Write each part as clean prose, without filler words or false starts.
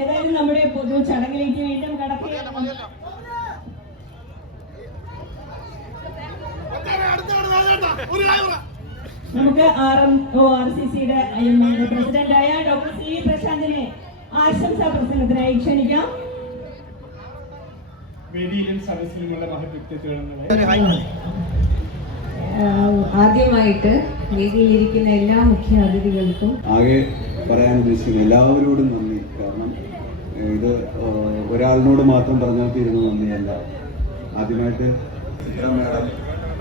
ഏതായാലും നമ്മുടെ പൊതു ചടങ്ങിലേക്ക് വീണ്ടും കടക്കുകയാണ്. നമുക്ക് RMORCCയുടെ പ്രസിഡന്റായ ഡോക്ടർ സി പ്രശാന്തിനെ ആശംസാ പ്രസംഗത്തിനായി ക്ഷണിക്കാം. വേദിയിലും സദസ്സിലുമുള്ള മഹത്വത്വങ്ങളെ ആദ്യമായിട്ട് വേദിയിലിരിക്കുന്ന എല്ലാ മുഖ്യ അതിഥികൾക്കും ആകെ പറയാൻ ഉദ്ദേശിക്കുന്നു എല്ലാവരോടും നന്ദി. കാരണം ഇത് ഒരാളിനോട് മാത്രം പറഞ്ഞാൽ തീരുന്ന നന്ദിയല്ല. ആദ്യമായിട്ട് മാഡം,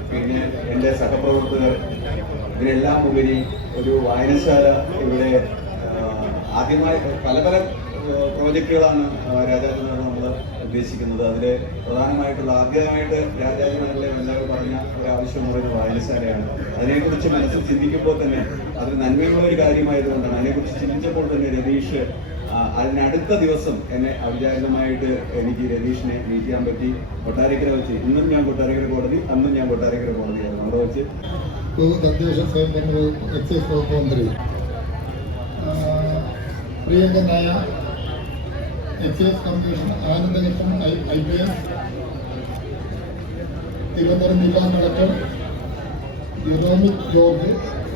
പിന്നെ എൻ്റെ സഹപ്രവർത്തകർ, ഇതിനെല്ലാം ഉപരി ഒരു വായനശാല ഇവിടെ ആദ്യമായി പല പല പ്രോജക്റ്റുകളാണ് രാജാജിനഗറിൽ നമ്മൾ ഉദ്ദേശിക്കുന്നത്. അതിൽ പ്രധാനമായിട്ടുള്ള ആദ്യമായിട്ട് രാജാജിനഗറിലെ എല്ലാവരും പറഞ്ഞ ഒരു ആവശ്യം എന്ന് പറയുന്നത് വായനശാലയാണ്. അതിനെക്കുറിച്ച് മനസ്സിൽ ചിന്തിക്കുമ്പോൾ തന്നെ അതൊരു നന്മയുള്ള ഒരു കാര്യമായതുകൊണ്ടാണ്. അതിനെക്കുറിച്ച് ചിന്തിച്ചപ്പോൾ തന്നെ രതീഷ് അതിനടുത്ത ദിവസം എന്നെ ഔപചാരികമായിട്ട് എനിക്ക് രതീഷിനെ മീറ്റ് ചെയ്യാൻ പറ്റി. കൊട്ടാരക്കര വെച്ച് ഇന്നും ഞാൻ കൊട്ടാരക്കര കോടതി, അന്നും ഞാൻ കൊട്ടാരക്കര കോടതിയായിരുന്നു. അവിടെ വെച്ച് തദ്ദേശ സ്വയംഭരണ എക്സൈസ് വകുപ്പ് മന്ത്രി പ്രിയങ്കനായ excise commission Anandakrishnan IPS, Thiruvananthapuram ജില്ലാ കളക്ടർ യൂറോമിക് George,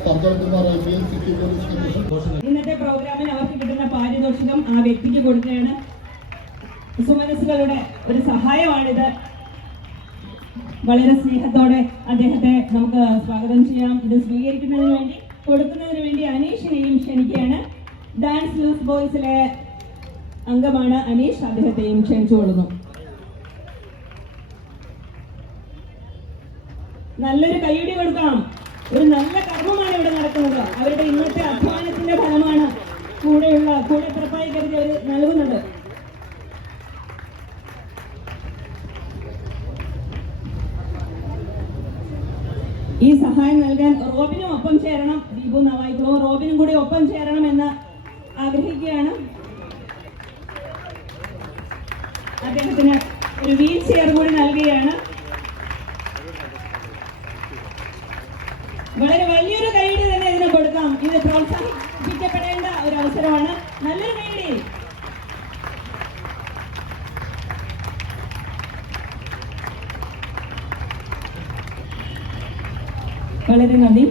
Santhoshkumar IPS, city police commission. ഇന്നത്തെ പ്രോഗ്രാമിന് അവർക്ക് കിട്ടുന്ന പാരിതോഷികം ആ വ്യക്തിക്ക് കൊടുക്കുകയാണ്. സുമനസ്സുകളുടെ ഒരു സഹായമാണിത്. വളരെ സ്നേഹത്തോടെ അദ്ദേഹത്തെ നമുക്ക് സ്വാഗതം ചെയ്യാം. ഇത് സ്വീകരിക്കുന്നതിന് വേണ്ടി കൊടുക്കുന്നതിന് വേണ്ടി അനീഷിനെയും ക്ഷണിക്കുകയാണ്. ഡാൻസ് ലൂസ് ബോയ്സിലെ അംഗമാണ് അനീഷ്. അദ്ദേഹത്തെയും ക്ഷണിച്ചുകൊള്ളുന്നു. നല്ലൊരു കൈയടി കൊടുക്കാം. ഒരു നല്ല കർമ്മമാണ് ഇവിടെ നടക്കുന്നത്. അവരുടെ ഇന്നത്തെ അധ്വാനത്തിന്റെ ഫലമാണ് കൂടെ പിറപ്പായി കരുതി അവർ നൽകുന്നത്. ഈ സഹായം നൽകാൻ റോബിനും ഒപ്പം ചേരണം. ദീപു നവായിക്കുളവും റോബിനും കൂടി ഒപ്പം ചേരണം എന്ന് ആഗ്രഹിക്കുകയാണ്. അദ്ദേഹത്തിന് ഒരു വീൽ ചെയർ കൂടി നൽകുകയാണ്. വളരെ വലിയൊരു കൈയ്യടി തന്നെ ഇതിന് കൊടുക്കാം. ഇത് പ്രോത്സാഹിപ്പിക്കപ്പെടേണ്ട ഒരു അവസരമാണ്. നല്ലൊരു കൈയ്യടി. വളരെ നന്ദി.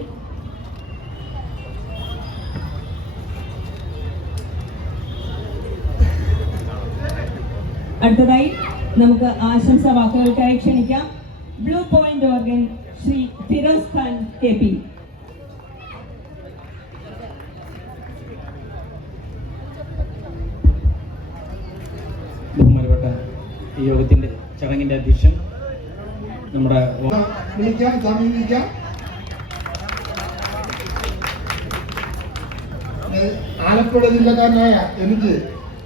അടുത്തതായി നമുക്ക് ആശംസാ വാക്കുകൾക്കായി ക്ഷണിക്കാം blue point organ Shri Firoz Khan KP. ബഹുമാനപ്പെട്ട ഈ യോഗത്തിന്റെ ചടങ്ങിന്റെ അധ്യക്ഷൻ നമ്മുടെ സമീപിക്കാം. ആലപ്പുഴ ജില്ലക്കാരനായ എനിക്ക്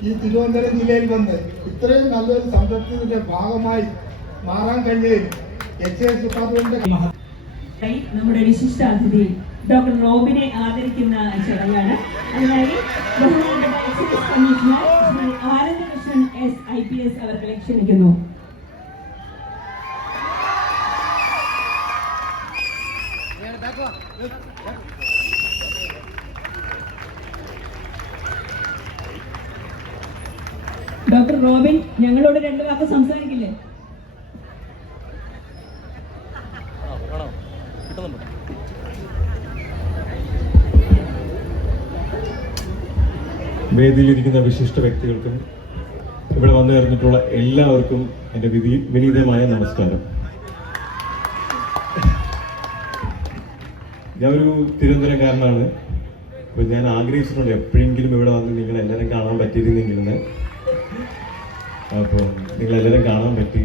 ഈ തിരുവനന്തപുരം ജില്ലയിൽ വന്ന് ഇത്രയും നല്ലൊരു സംരംഭത്തിന്റെ ഭാഗമായി മാറാൻ കഴിഞ്ഞതിൽ എക്സൈസ് ഡിപ്പാർട്ട്മെന്റ് നമ്മുടെ വിശിഷ്ട അതിഥി ഡോക്ടർ റോബിനെ ആദരിക്കുന്ന ചടങ്ങാണ്. അതിനായി ബഹുമാനപ്പെട്ട excise commissioner Shri Anandakrishnan IPS അവരെ ക്ഷണിക്കുന്നു. ഡോക്ടർ റോബിൻ ഞങ്ങളോട് രണ്ടു വാക്ക് സംസാരിക്കില്ലേ? വേദിയിലിരിക്കുന്ന വിശിഷ്ട വ്യക്തികൾക്കും ഇവിടെ വന്നു ചേർന്നിട്ടുള്ള എല്ലാവർക്കും എൻ്റെ വിനീതമായ നമസ്കാരം. ഞാൻ ഒരു തിരുവനന്തപുരംകാരനാണ്. അപ്പോൾ ഞാൻ ആഗ്രഹിച്ചിട്ടുണ്ട് എപ്പോഴെങ്കിലും ഇവിടെ വന്ന് നിങ്ങളെല്ലാവരും കാണാൻ പറ്റിയിരുന്നെങ്കിലെന്ന്. അപ്പോൾ നിങ്ങളെല്ലാവരും കാണാൻ പറ്റി.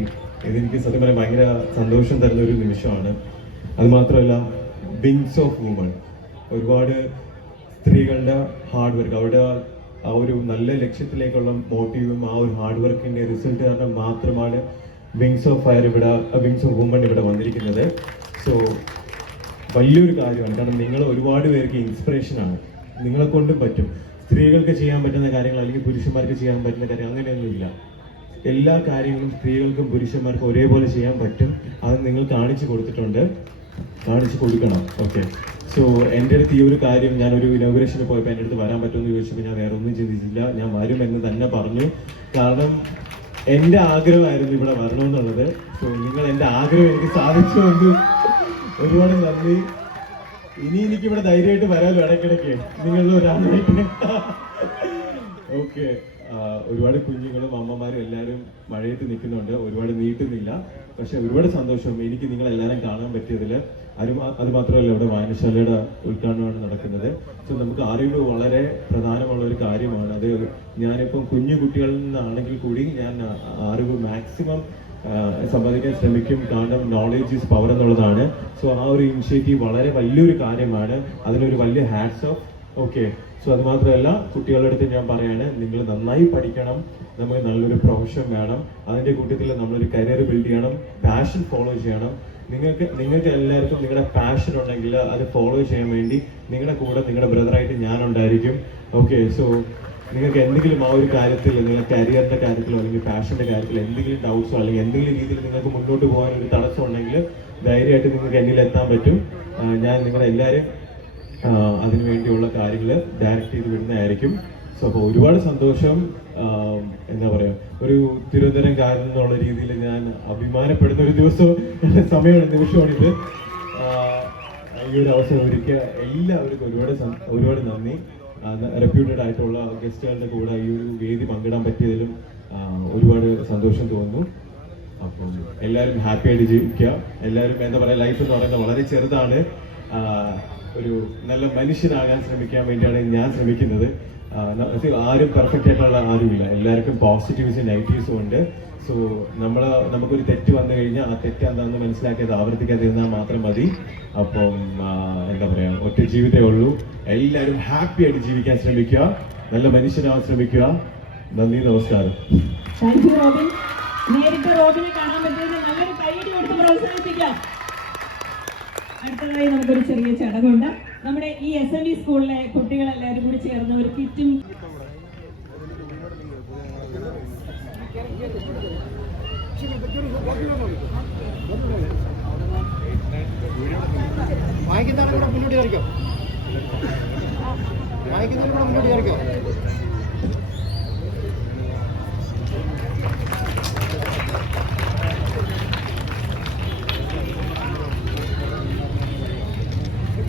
ഇതെനിക്ക് സത്യം പറയാൻ ഭയങ്കര സന്തോഷം തരുന്ന ഒരു നിമിഷമാണ്. അതുമാത്രമല്ല വിങ്സ് ഓഫ് വുമൺ, ഒരുപാട് സ്ത്രീകളുടെ ഹാർഡ് വർക്ക്, അവരുടെ ആ ഒരു നല്ല ലക്ഷ്യത്തിലേക്കുള്ള മോട്ടീവും ആ ഒരു ഹാർഡ് വർക്കിൻ്റെ റിസൾട്ട് കാരണം മാത്രമാണ് വിങ്സ് ഓഫ് ഫയർ ഇവിടെ, വിങ്സ് ഓഫ് വുമൺ ഇവിടെ വന്നിരിക്കുന്നത്. സോ വലിയൊരു കാര്യമാണ്. കാരണം നിങ്ങൾ ഒരുപാട് പേർക്ക് ഇൻസ്പിറേഷനാണ്. നിങ്ങളെ കൊണ്ടും പറ്റും. സ്ത്രീകൾക്ക് ചെയ്യാൻ പറ്റുന്ന കാര്യങ്ങൾ അല്ലെങ്കിൽ പുരുഷന്മാർക്ക് ചെയ്യാൻ പറ്റുന്ന കാര്യങ്ങൾ അങ്ങനെയൊന്നുമില്ല. എല്ലാ കാര്യങ്ങളും സ്ത്രീകൾക്കും പുരുഷന്മാർക്കും ഒരേപോലെ ചെയ്യാൻ പറ്റും. അത് നിങ്ങൾ കാണിച്ചു കൊടുത്തിട്ടുണ്ട്. കാണിച്ചു കൊടുക്കണം. ഓക്കെ, സോ എൻ്റെ അടുത്ത് ഈ ഒരു കാര്യം ഞാനൊരു ഇനോഗ്രേഷന് പോയപ്പോൾ എൻ്റെ അടുത്ത് വരാൻ പറ്റുമെന്ന് ചോദിച്ചപ്പോൾ ഞാൻ വേറെ ഒന്നും ചിന്തിച്ചില്ല, ഞാൻ വരുമെന്ന് തന്നെ പറഞ്ഞു. കാരണം എൻ്റെ ആഗ്രഹമായിരുന്നു ഇവിടെ വരണമെന്നുള്ളത്. സോ നിങ്ങൾ എൻ്റെ ആഗ്രഹം എനിക്ക് സാധിച്ചുകൊണ്ട് ഒരുപാട് നന്ദി. ഇനി എനിക്കിവിടെ ധൈര്യമായിട്ട് വരാമല്ലോ ഇടയ്ക്കിടയ്ക്ക് നിങ്ങളുടെ ഒരാളായിട്ട്. ഓക്കെ, ഒരുപാട് കുഞ്ഞുങ്ങളും അമ്മമാരും എല്ലാവരും മഴയത്ത് നിൽക്കുന്നുണ്ട്, ഒരുപാട് നീട്ടുന്നില്ല. പക്ഷെ ഒരുപാട് സന്തോഷം എനിക്ക് നിങ്ങളെല്ലാവരും കാണാൻ പറ്റിയതിൽ. അത് മാത്രമല്ല, ഇവിടെ വായനശാലയുടെ ഉദ്ഘാടനമാണ് നടക്കുന്നത്. സോ നമുക്ക് അറിവ് വളരെ പ്രധാനമുള്ള ഒരു കാര്യമാണ്. അത് ഞാനിപ്പം കുഞ്ഞു കുട്ടികളിൽ നിന്നാണെങ്കിൽ കൂടി ഞാൻ അറിവ് മാക്സിമം സമ്പാദിക്കാൻ ശ്രമിക്കും. കാരണം നോളേജ് ഈസ് പവർ എന്നുള്ളതാണ്. സോ ആ ഒരു ഇനിഷ്യേറ്റീവ് വളരെ വലിയൊരു കാര്യമാണ്, അതിനൊരു വലിയ ഹാറ്റ്സ് ഓഫ്. ഓക്കെ, സോ അത് മാത്രമല്ല, കുട്ടികളുടെ അടുത്ത് ഞാൻ പറയാണ്, നിങ്ങൾ നന്നായി പഠിക്കണം, നമുക്ക് നല്ലൊരു പ്രൊഫഷൻ വേണം, അതിൻ്റെ കൂട്ടത്തിൽ നമ്മളൊരു കരിയർ ബിൽഡ് ചെയ്യണം, പാഷൻ ഫോളോ ചെയ്യണം. നിങ്ങൾക്ക് എല്ലാവർക്കും നിങ്ങളുടെ പാഷൻ ഉണ്ടെങ്കിൽ അത് ഫോളോ ചെയ്യാൻ വേണ്ടി നിങ്ങളുടെ കൂടെ നിങ്ങളുടെ ബ്രദറായിട്ട് ഞാനുണ്ടായിരിക്കും. ഓക്കെ, സോ നിങ്ങൾക്ക് എന്തെങ്കിലും ആ ഒരു കാര്യത്തിൽ, നിങ്ങളുടെ കരിയറിൻ്റെ കാര്യത്തിലോ അല്ലെങ്കിൽ പാഷൻ്റെ കാര്യത്തിലോ എന്തെങ്കിലും ഡൗട്ട്സോ അല്ലെങ്കിൽ എന്തെങ്കിലും രീതിയിൽ നിങ്ങൾക്ക് മുന്നോട്ട് പോകാൻ ഒരു തടസ്സം ഉണ്ടെങ്കിൽ ധൈര്യമായിട്ട് നിങ്ങൾക്ക് എന്നിൽ എത്താൻ പറ്റും. ഞാൻ നിങ്ങളെല്ലാവരും അതിനുവേണ്ടിയുള്ള കാര്യങ്ങൾ ഡയറക്റ്റ് ചെയ്ത് വിടുന്നതായിരിക്കും. സോ അപ്പോൾ ഒരുപാട് സന്തോഷം. എന്താ പറയുക, ഒരു തിരുവനന്തപുരംകാരൻ എന്നുള്ള രീതിയിൽ ഞാൻ അഭിമാനപ്പെടുന്ന ഒരു സമയമാണ്, നിമിഷമാണിത്. ഈ ഒരു അവസരം ഒരുക്കിയ എല്ലാവർക്കും ഒരുപാട് നന്ദി. റെപ്യൂട്ടഡ് ആയിട്ടുള്ള ഗസ്റ്റുകളുടെ കൂടെ ഈ ഒരു വേദി പങ്കിടാൻ പറ്റിയതിലും ഒരുപാട് സന്തോഷം തോന്നുന്നു. അപ്പം എല്ലാവരും ഹാപ്പി ആയിട്ട് ജീവിക്കുക. എല്ലാവരും എന്താ പറയുക, ലൈഫ് എന്ന് പറയുന്നത് വളരെ ചെറുതാണ്. ഒരു നല്ല മനുഷ്യനാകാൻ ശ്രമിക്കാൻ വേണ്ടിയാണ് ഞാൻ ശ്രമിക്കുന്നത്. ആരും പെർഫെക്റ്റ് ആയിട്ടുള്ള ആരുമില്ല, എല്ലാവർക്കും പോസിറ്റീവ്സും നെഗറ്റീവ്സും ഉണ്ട്. സോ നമുക്കൊരു തെറ്റ് വന്നു കഴിഞ്ഞാൽ ആ തെറ്റ് എന്താണെന്ന് മനസ്സിലാക്കിയത് ആവർത്തിക്കാതിരുന്നാൽ മാത്രം മതി. അപ്പം എന്താ പറയുക, ഒറ്റ ജീവിതമേ ഉള്ളൂ. എല്ലാവരും ഹാപ്പി ആയിട്ട് ജീവിക്കാൻ ശ്രമിക്കുക, നല്ല മനുഷ്യനാവാൻ ശ്രമിക്കുക. നന്ദി, നമസ്കാരം. Thank you Robin. നേരിട്ട് റോബിനെ കാണാൻ പറ്റിയത് നല്ലൊരു കൈയ്യടി കൊടുത്ത് പ്രോത്സാഹിപ്പിക്കാം. അടുത്തതായി നമുക്കൊരു ചെറിയ ചടങ്ങുണ്ട്. നമ്മുടെ ഈ SMV സ്കൂളിലെ കുട്ടികളെല്ലാവരും കൂടി ചേർന്ന് ഒരു കിറ്റും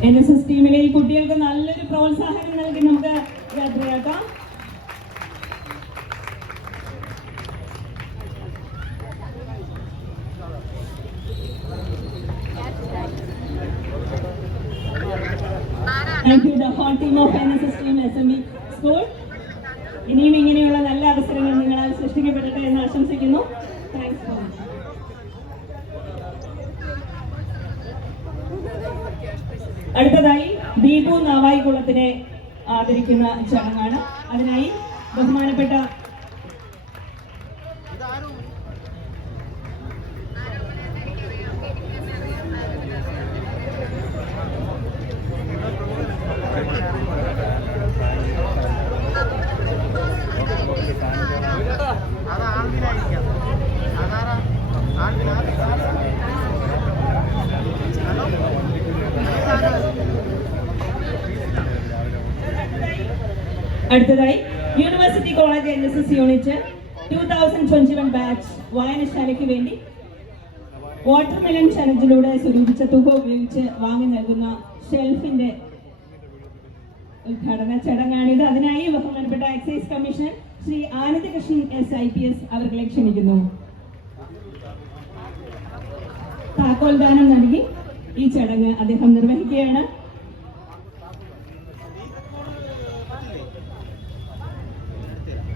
NSS ടീമിലെ ഈ കുട്ടികൾക്ക് നല്ലൊരു പ്രോത്സാഹനം നൽകി നമുക്ക് യാത്രയാക്കാം. Thank you, the whole team of NSS team SMV school. ഇനിയും ഇങ്ങനെയുള്ള നല്ല അവസരങ്ങൾ നിങ്ങളാൽ സൃഷ്ടിക്കപ്പെടട്ടെ എന്ന് ആശംസിക്കുന്നു. Thanks for much. അടുത്തതായി ദീപു നാവായിക്കുളത്തിനെ ആദരിക്കുന്ന ചടങ്ങാണ്. അതിനായി ബഹുമാനപ്പെട്ട അടുത്തതായി university college NSS unit 2021 batch വായനശാലയ്ക്ക് വേണ്ടി വാട്ടർമെലൺ ചലഞ്ചിലൂടെ സ്വരൂപിച്ച തുക ഉപയോഗിച്ച് വാങ്ങി നൽകുന്ന ഷെൽഫിന്റെ ഉദ്ഘാടന ചടങ്ങാണിത്. അതിനായി ബഹുമാനപ്പെട്ട excise commissioner Shri Anandakrishnan SIPS അവരെ ക്ഷണിക്കുന്നു. താക്കോൽദാനം നൽകി ഈ ചടങ്ങ് അദ്ദേഹം നിർവഹിക്കുകയാണ്.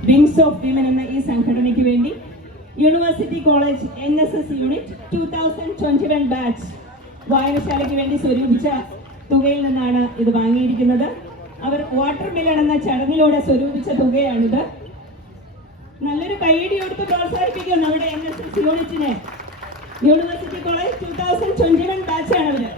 വിങ്സ് ഓഫ് വിമൻ എന്ന ഈ സംഘടനയ്ക്ക് വേണ്ടി university college NSS unit 2021 batch വായനശാലയ്ക്ക് വേണ്ടി സ്വരൂപിച്ച തുകയിൽ നിന്നാണ് ഇത് വാങ്ങിയിരിക്കുന്നത്. അവർ വാട്ടർമെലൺ എന്ന ചടങ്ങിലൂടെ സ്വരൂപിച്ച തുകയാണിത്. നല്ലൊരു കൈയടി കൊടുത്ത് പ്രോത്സാഹിപ്പിക്കും നമ്മുടെ NSS യൂണിറ്റിനെ. യൂണിവേഴ്സിറ്റി കോളേജ് 2021 ബാച്ചാണ് അവര്.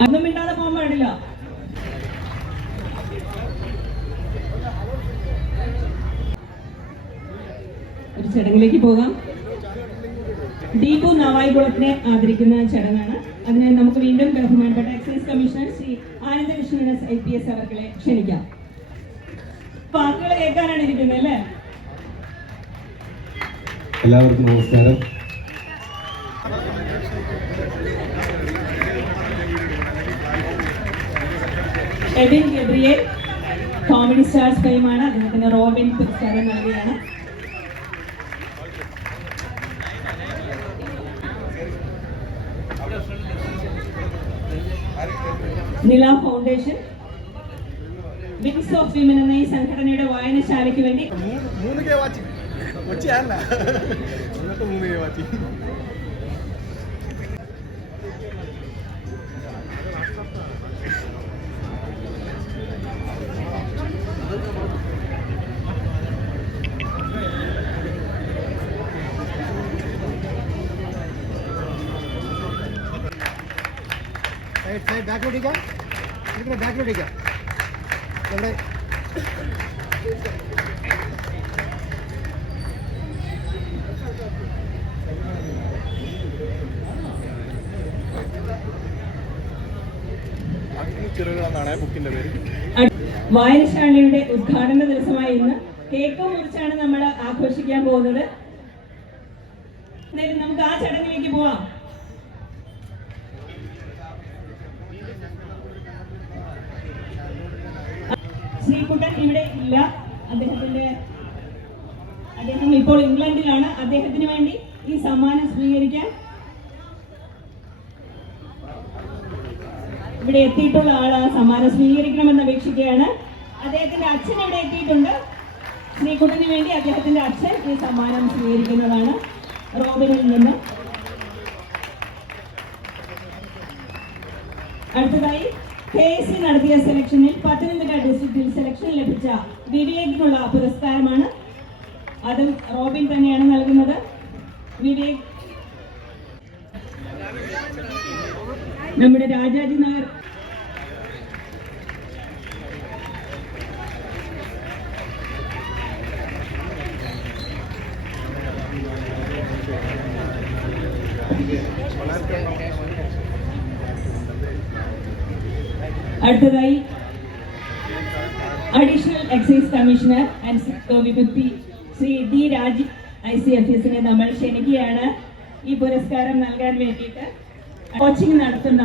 അതൊന്നും മിണ്ടാതെ പോകാൻ പാടില്ല. ഒരു ചടങ്ങിലേക്ക് പോകാം. ദീപു നവായികുളത്തിനെ ആദരിക്കുന്ന ചടങ്ങാണ്. അതിനായി നമുക്ക് വീണ്ടും ബഹുമാനപ്പെട്ട excise commissioner Shri Anandakrishnan IPS അവർകളെ ക്ഷണിക്കാം. വാക്കുകൾ കേൾക്കാനാണ് ഇരിക്കുന്നത് അല്ലേ? എല്ലാവർക്കും നമസ്കാരം. എബിൻ ഗബ്രിയേൽ കോമഡി സ്റ്റാർസ് ഫെയിമാണ്. അദ്ദേഹത്തിന് റോബിൻ പുരസ്കാരം നൽകുകയാണ്. നില ഫൗണ്ടേഷൻ വിങ്സ് ഓഫ് വിമൻ എന്ന ഈ സംഘടനയുടെ വായനശാലയ്ക്ക് വേണ്ടി വായനശാലയുടെ ഉദ്ഘാടന ദിവസമായ ഇന്ന് കേക്ക് മുറിച്ചാണ് നമ്മൾ ആഘോഷിക്കാൻ പോകുന്നത്. നമുക്ക് ആ ചടങ്ങിലേക്ക് പോവാം. ശ്രീകുട്ടൻ ഇവിടെ ഇല്ല. അദ്ദേഹം ഇപ്പോൾ ഇംഗ്ലണ്ടിലാണ്. അദ്ദേഹത്തിന് വേണ്ടി ഈ സമ്മാനം സ്വീകരിക്കാൻ ഇവിടെ എത്തിയിട്ടുള്ള ആൾ ആ സമ്മാനം സ്വീകരിക്കണമെന്ന് അപേക്ഷിക്കുകയാണ്. അദ്ദേഹത്തിന്റെ അച്ഛൻ ഇവിടെ എത്തിയിട്ടുണ്ട്. ശ്രീകുട്ടന് വേണ്ടി അദ്ദേഹത്തിന്റെ അച്ഛൻ ഈ സമ്മാനം സ്വീകരിക്കുന്നതാണ് റോബിനിൽ നിന്ന്. അടുത്തതായി KC നടത്തിയ സെലക്ഷനിൽ പത്തനംതിട്ട ഡിസ്ട്രിക്റ്റിൽ സെലക്ഷൻ ലഭിച്ച വിവേകിനുള്ള പുരസ്കാരമാണ്. അതും റോബിൻ തന്നെയാണ് നൽകുന്നത്. വിവേക് നമ്മുടെ രാജാജി നഗർ അടുത്തതായി additional excise commissioner and Vimukthi Shri D Raj ICFSനെ നമ്മൾ ക്ഷണിക്കുകയാണ് ഈ പുരസ്കാരം നൽകാൻ വേണ്ടിയിട്ട്. കോച്ചിങ് നടത്തുന്ന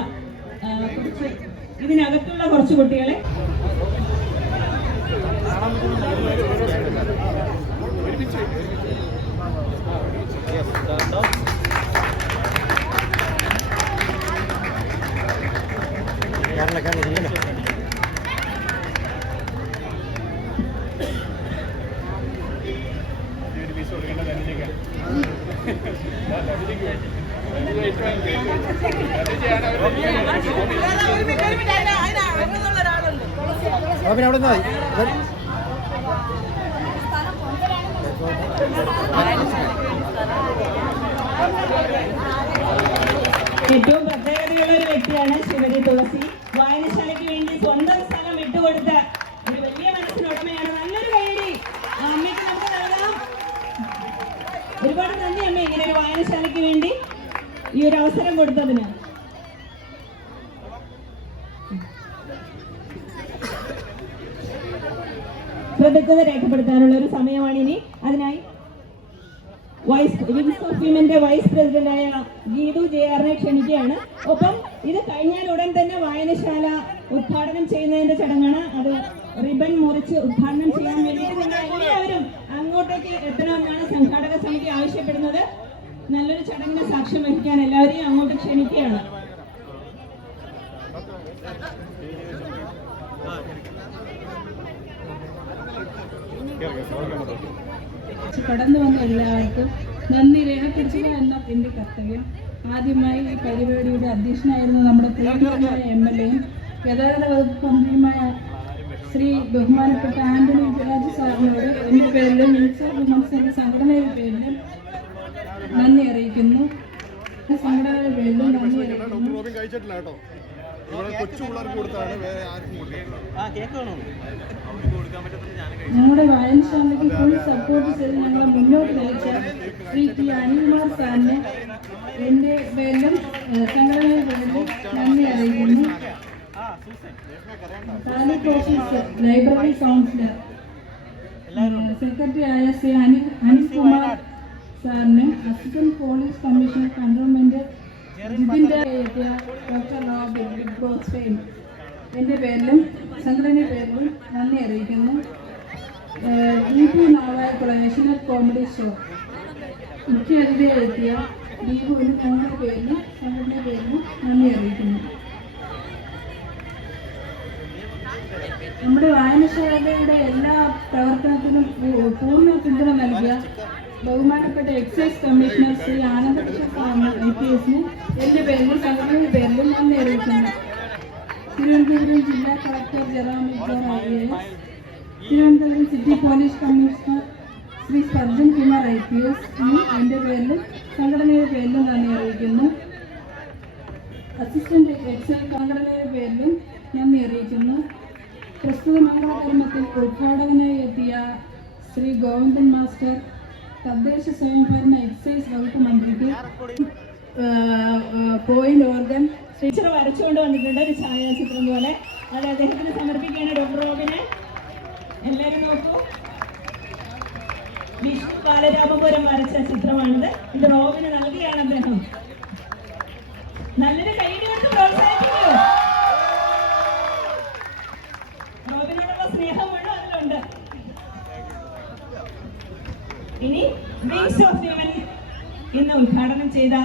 ഇതിനകത്തുള്ള കുറച്ച് കുട്ടികളെ ഏറ്റവും പ്രത്യേകതയുള്ള ഒരു വ്യക്തിയാണ് ശ്രീമതി തുളസി. വായനശാലയ്ക്ക് വേണ്ടി സ്വന്തം സ്ഥലം വിട്ടുകൊടുത്ത ഒരു വലിയ മനസ്സിനുടമയാണ്. നല്ലൊരു കൈയടി അമ്മയ്ക്ക് നമുക്ക് നൽകാം. ഒരുപാട് നന്ദി അമ്മ, ഇങ്ങനെ ഒരു വായനശാലയ്ക്ക് വേണ്ടി ഈ ഒരു അവസരം കൊടുത്തതിന്. കൃതജ്ഞത രേഖപ്പെടുത്താനുള്ള ഒരു സമയമാണ് ഇനി. അതിനായി വിങ്സ് ഓഫ് വിമന്റെ വൈസ് പ്രസിഡന്റായ ഗീതു JR-നെ ക്ഷണിക്കുകയാണ്. ഒപ്പം ഇത് കഴിഞ്ഞാൽ ഉടൻ തന്നെ വായനശാല ഉദ്ഘാടനം ചെയ്യുന്നതിന്റെ ചടങ്ങാണ്. അത് റിബൺ മുറിച്ച് ഉദ്ഘാടനം ചെയ്യാൻ വേണ്ടിയിട്ട് നിങ്ങൾ എല്ലാവരും അങ്ങോട്ടേക്ക് എത്തണമെന്നാണ് സംഘാടക സമിതി ആവശ്യപ്പെടുന്നത്. നല്ലൊരു ചടങ്ങിന് സാക്ഷ്യം വഹിക്കാൻ എല്ലാവരെയും അങ്ങോട്ട് ക്ഷണിക്കുകയാണ്. കടന്നു വന്ന എല്ലാവർക്കും നന്ദി രേഖപ്പെടുത്തുക എന്ന എൻ്റെ കർത്തവ്യം. ആദ്യമായി ഈ പരിപാടിയുടെ അധ്യക്ഷനായിരുന്ന നമ്മുടെ പ്രിയങ്കരനായ MLA-യും ഗതാഗത വകുപ്പ് മന്ത്രിയുമായ ശ്രീ ബഹുമാനപ്പെട്ട ആന്റണി രാജു സാറിനോട് എൻ്റെ പേരിലും വിങ്സ് ഓഫ് വിമൻസ് എന്ന സംഘടനയുടെ പേരിലും നന്ദി അറിയിക്കുന്നു. സംഘടനയുടെ പേരിലും നന്ദി അറിയിക്കുന്നു. ഞങ്ങളുടെ വായനശാലയ്ക്ക് ഫുൾ സപ്പോർട്ട് ചെയ്ത് ഞങ്ങളെ മുന്നോട്ട് നയിച്ച ശ്രീ ടി അനിൽകുമാർ സാറിന് എൻ്റെ പേരിലും സംഘടനയുടെ പേരിലും നന്ദി അറിയിക്കുന്നു. Taluk office library councillor secretary ആയ ശ്രീ അനിൽകുമാർ സാറിന് അസിസ്റ്റന്റ് പോലീസ് കമ്മീഷണർ കൺട്രോൾമെന്റ് ജിതിൻ്റെ doctor Robin Big Boss fame എൻ്റെ പേരിലും സംഘടനയുടെ പേരിലും നന്ദി അറിയിക്കുന്നു. ദീപു നാവായക്കുള നാഷണൽ കോമഡി ഷോ മുഖ്യ അതിഥിയായി എത്തിയ ദീപുവിന് ഞങ്ങളുടെ പേരിലും സംഘടനയുടെ പേരിലും നന്ദി അറിയിക്കുന്നു. നമ്മുടെ വായനശാലയുടെ എല്ലാ പ്രവർത്തനത്തിനും പൂർണ്ണ പിന്തുണ നൽകിയ ബഹുമാനപ്പെട്ട എക്സൈസ് കമ്മീഷണർ ശ്രീ ആനന്ദകൃഷ്ണ IPSന് എൻ്റെ പേരിലും സംഘടനയുടെ പേരിലും നന്ദി അറിയിക്കുന്നു. തിരുവനന്തപുരം ജില്ലാ കളക്ടർ ജെറോം ഇഗ്നോർ IAS, Thiruvananthapuram city police commissioner Shri Spurgeon Kumar IPS എൻ്റെ പേരിലും സംഘടനയുടെ പേരിലും നന്ദി അറിയിക്കുന്നു. അസിസ്റ്റന്റ് എക്സൈസ് സംഘടനയുടെ പേരിലും നന്ദി അറിയിക്കുന്നു. പ്രസ്തുത മംഗളകർമ്മത്തിൽ ഉദ്ഘാടകനായി എത്തിയ ശ്രീ ഗോവിന്ദൻ മാസ്റ്റർ, തദ്ദേശ സ്വയംഭരണ എക്സൈസ് വകുപ്പ് മന്ത്രിക്ക് പോയിന്റ് ഓർഗൻ ടീച്ചർ വരച്ചുകൊണ്ട് വന്നിട്ടുണ്ട് ഒരു ഛായാചിത്രം പോലെ. അത് അദ്ദേഹത്തിന് സമർപ്പിക്കുകയാണ് ഡോക്ടർ റോബിന്. എല്ലാവരും നോക്കൂ, വിഷ്ണു ബാലരാമപുരം വരച്ച ചിത്രമാണിത്. ഇത് റോബിന് നൽകുകയാണ് അദ്ദേഹം. നല്ലൊരു കൈയ്യടി പ്രോത്സാഹിപ്പിക്കൂ. റോബിനോടുള്ള സ്നേഹം മുഴുവൻ അതിലുണ്ട്. ഇനി വിങ്സ് ഓഫ് വിമൻ ഇന്ന് ഉദ്ഘാടനം ചെയ്ത